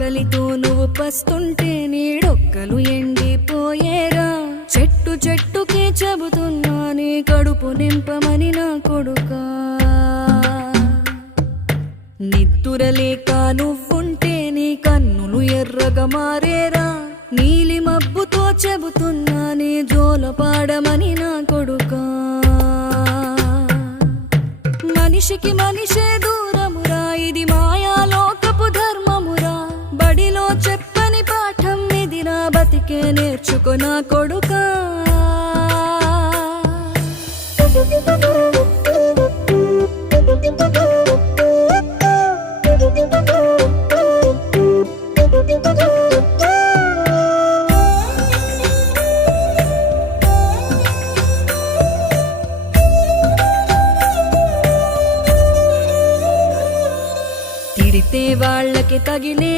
ఆకలితో నువ్వు పస్తుంటే నీడొక్కలు ఎండిపోయేరా. చెట్టు చెట్టుకే చెబుతున్నా నీ కడుపు నింపమని నా కొడుకా. నిద్దురలేక నువ్వుంటే నీ కన్నులు ఎర్రగా మారేరా. నీలి మబ్బుతో చెబుతున్నా నీ జోలపాడమని నా కొడుకా. మనిషికి మనిషే దూరమురా, ఇది మాయాలోకపు ధర్మమురా. బడిలో చెప్పని పాఠం ఇది, నా బతికే నేర్చుకో నా కొడుకా. తిడితే వాళ్ళకి తగిలే